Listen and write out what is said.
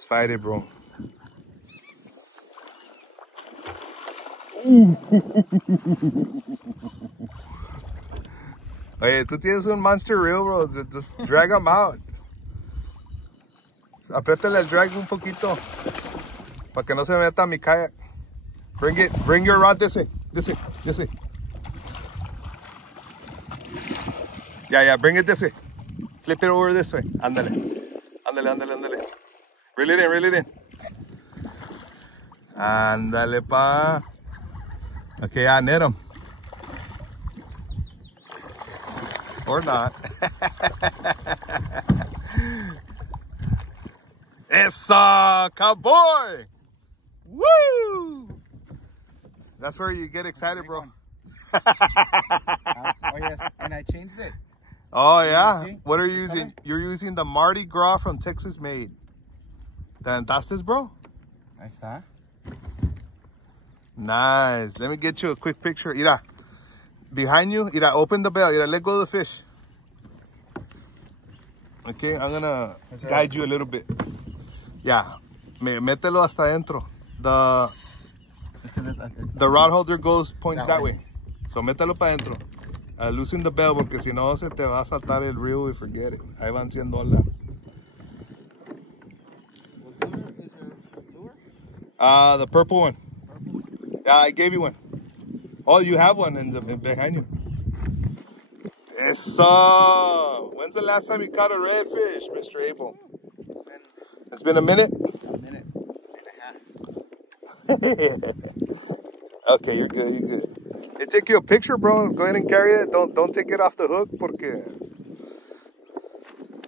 Let's fight it, bro. Oye, tú tienes un monster reel, bro. Just drag them out. Apriétale el drag un poquito. Para que no se meta mi kayak. Bring your rod this way. This way. Yeah, bring it this way. Flip it over this way. Ándale. Reel it in. Ándale, pa. Okay, I net him. Or not. Esa, cowboy! Woo! That's where you get excited, bro. Oh, yes, and I changed it. Oh, yeah? What are you using? You're using the Mardi Gras from Texas Made. ¿Te aventaste, bro? Ahí está. Nice. Let me get you a quick picture. Mira, behind you, mira, open the bell. Mira, let go of the fish. Okay, I'm gonna guide you a little bit. Yeah, mételo hasta adentro. The rod holder points that way. So mételo para adentro. Loosen the bell porque si no se te va a saltar el reel y forget it. Ahí van $100. The purple one. Yeah, I gave you one. Oh, you have one behind you. Eso. When's the last time you caught a redfish, Mr. Abel? It's been a minute? A minute and a half. Okay, you're good. They take you a picture, bro. Go ahead and carry it. Don't take it off the hook porque